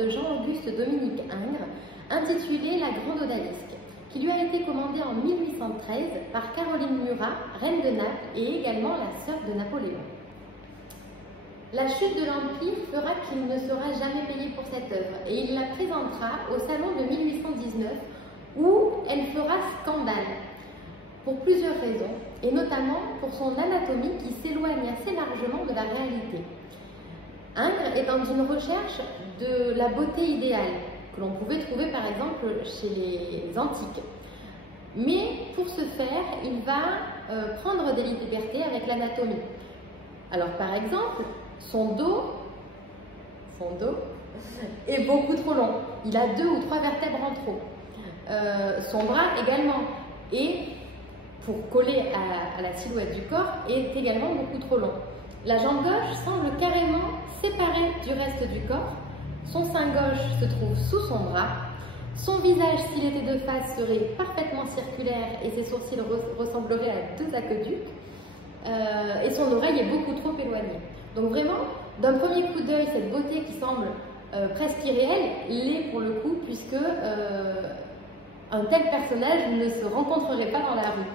de Jean-Auguste Dominique Ingres, intitulée La Grande Odalisque, qui lui a été commandée en 1813 par Caroline Murat, reine de Naples et également la sœur de Napoléon. La chute de l'Empire fera qu'il ne sera jamais payé pour cette œuvre et il la présentera au salon de 1819 où elle fera scandale pour plusieurs raisons et notamment pour son anatomie qui s'éloigne assez largement de la réalité. Ingres est dans une recherche de la beauté idéale que l'on pouvait trouver par exemple chez les antiques. Mais pour ce faire, il va prendre des libertés avec l'anatomie. Alors par exemple, son dos est beaucoup trop long. Il a 2 ou 3 vertèbres en trop. Son bras également, et pour coller à la silhouette du corps, est également beaucoup trop long. La jambe gauche semble carrément séparée du reste du corps. Son sein gauche se trouve sous son bras. Son visage, s'il était de face, serait parfaitement circulaire et ses sourcils ressembleraient à 2 aqueducs. Et son oreille est beaucoup trop éloignée. Donc vraiment, d'un premier coup d'œil, cette beauté qui semble presque irréelle l'est pour le coup, puisque un tel personnage ne se rencontrerait pas dans la rue.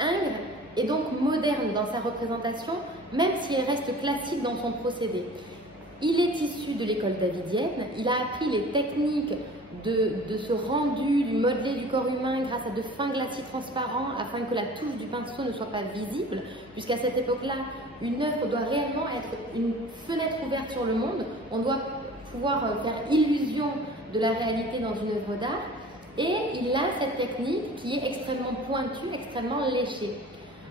Ingres est donc moderne dans sa représentation, même si elle reste classique dans son procédé. Il est issu de l'école davidienne, il a appris les techniques de ce rendu, du modelé du corps humain grâce à de fins glacis transparents afin que la touche du pinceau ne soit pas visible, puisqu'à cette époque-là, une œuvre doit réellement être une fenêtre ouverte sur le monde, on doit pouvoir faire illusion de la réalité dans une œuvre d'art, et il a cette technique qui est extrêmement pointue, extrêmement léchée.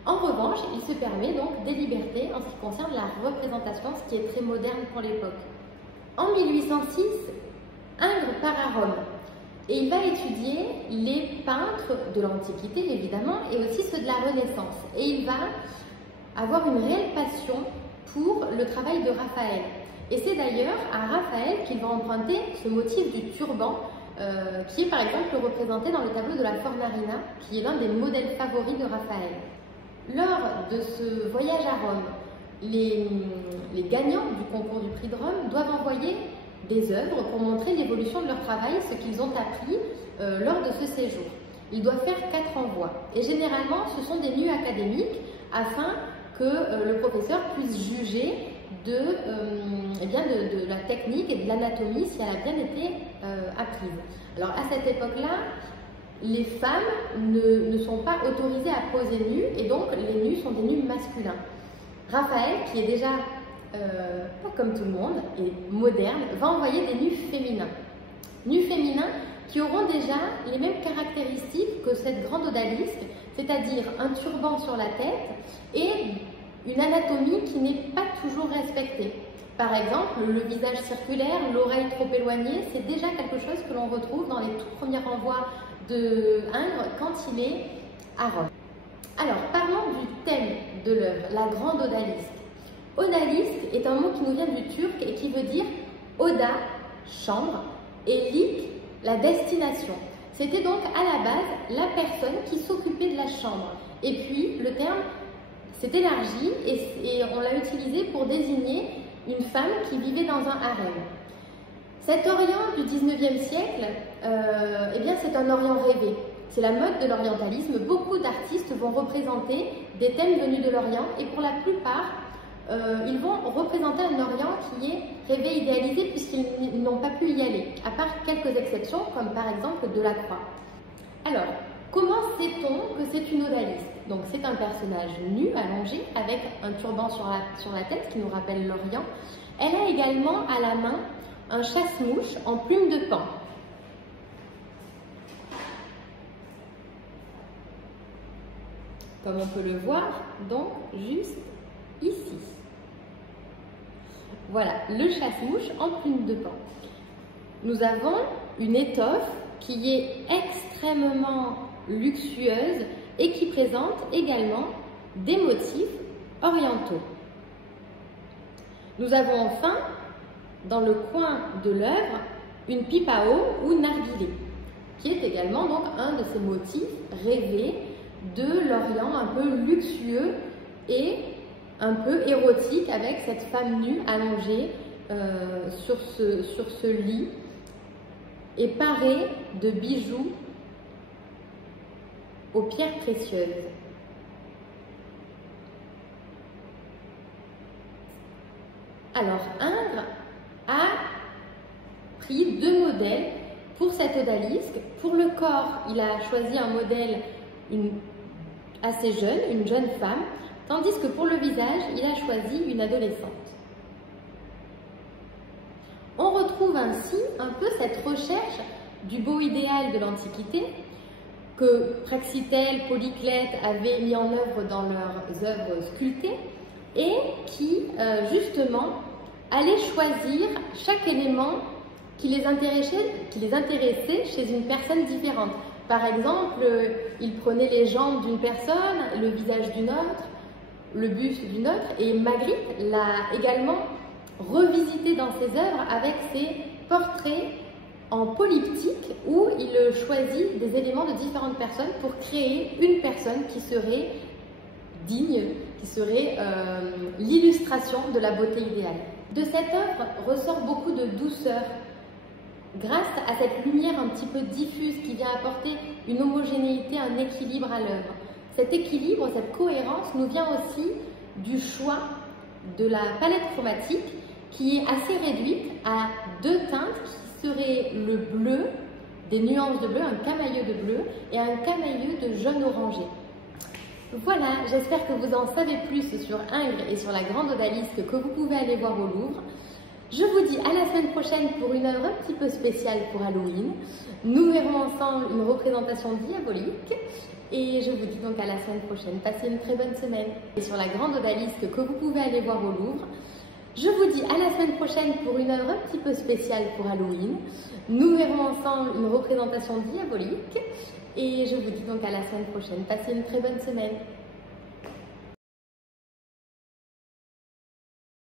En revanche, il se permet donc des libertés en ce qui concerne la représentation, ce qui est très moderne pour l'époque. En 1806, Ingres part à Rome et il va étudier les peintres de l'Antiquité évidemment et aussi ceux de la Renaissance. Et il va avoir une réelle passion pour le travail de Raphaël. Et c'est d'ailleurs à Raphaël qu'il va emprunter ce motif du turban qui est par exemple représenté dans le tableau de la Fornarina, qui est l'un des modèles favoris de Raphaël. Lors de ce voyage à Rome, les gagnants du concours du prix de Rome doivent envoyer des œuvres pour montrer l'évolution de leur travail, ce qu'ils ont appris lors de ce séjour. Ils doivent faire 4 envois et généralement ce sont des nus académiques afin que le professeur puisse juger de la technique et de l'anatomie si elle a bien été apprise. Alors à cette époque-là, les femmes ne sont pas autorisées à poser nues et donc les nus sont des nus masculins. Raphaël, qui est déjà pas comme tout le monde et moderne, va envoyer des nus féminins. Nus féminins qui auront déjà les mêmes caractéristiques que cette grande odalisque, c'est-à-dire un turban sur la tête et une anatomie qui n'est pas toujours respectée. Par exemple, le visage circulaire, l'oreille trop éloignée, c'est déjà quelque chose que l'on retrouve dans les tout premiers envois de Ingres quand il est à Rome. Alors, parlons du thème de l'œuvre, la grande odalisque. Odalisque est un mot qui nous vient du turc et qui veut dire oda, chambre, et lik, la destination. C'était donc à la base la personne qui s'occupait de la chambre. Et puis, le terme s'est élargi et on l'a utilisé pour désigner une femme qui vivait dans un harem. Cet Orient du 19e siècle, c'est un Orient rêvé. C'est la mode de l'orientalisme. Beaucoup d'artistes vont représenter des thèmes venus de l'Orient et pour la plupart, ils vont représenter un Orient qui est rêvé, idéalisé puisqu'ils n'ont pas pu y aller, à part quelques exceptions comme par exemple Delacroix. Alors, comment sait-on que c'est une odalisque? Donc c'est un personnage nu, allongé, avec un turban sur la tête qui nous rappelle l'Orient. Elle a également à la main un chasse-mouche en plume de paon. Comme on peut le voir, donc juste ici. Voilà, le chasse-mouche en plume de paon. Nous avons une étoffe qui est extrêmement luxueuse et qui présente également des motifs orientaux. Nous avons enfin, dans le coin de l'œuvre, une pipe à eau ou narguilé, qui est également donc un de ces motifs rêvés de l'Orient, un peu luxueux et un peu érotique avec cette femme nue allongée sur ce lit est paré de bijoux aux pierres précieuses. Alors, Ingres a pris 2 modèles pour cette odalisque. Pour le corps, il a choisi un modèle assez jeune, une jeune femme, tandis que pour le visage, il a choisi une adolescente. On retrouve ainsi un peu cette recherche du beau idéal de l'Antiquité que Praxitèle, Polyclète avaient mis en œuvre dans leurs œuvres sculptées et qui, justement, allaient choisir chaque élément qui les intéressait chez une personne différente. Par exemple, ils prenaient les jambes d'une personne, le visage d'une autre, le buste d'une autre, et Magritte l'a également revisité dans ses œuvres avec ses portraits en polyptyque où il choisit des éléments de différentes personnes pour créer une personne qui serait digne, qui serait l'illustration de la beauté idéale. De cette œuvre ressort beaucoup de douceur grâce à cette lumière un petit peu diffuse qui vient apporter une homogénéité, un équilibre à l'œuvre. Cet équilibre, cette cohérence nous vient aussi du choix de la palette chromatique qui est assez réduite à 2 teintes qui seraient le bleu, des nuances de bleu, un camailleux de bleu et un camailleux de jaune orangé. Voilà, j'espère que vous en savez plus sur Ingres et sur la grande odalisque que vous pouvez aller voir au Louvre. Je vous dis à la semaine prochaine pour une œuvre un petit peu spéciale pour Halloween. Nous verrons ensemble une représentation diabolique. Et je vous dis donc à la semaine prochaine. Passez une très bonne semaine. Et sur la grande odalisque que vous pouvez aller voir au Louvre. Je vous dis à la semaine prochaine pour une œuvre un petit peu spéciale pour Halloween. Nous verrons ensemble une représentation diabolique. Et je vous dis donc à la semaine prochaine. Passez une très bonne semaine.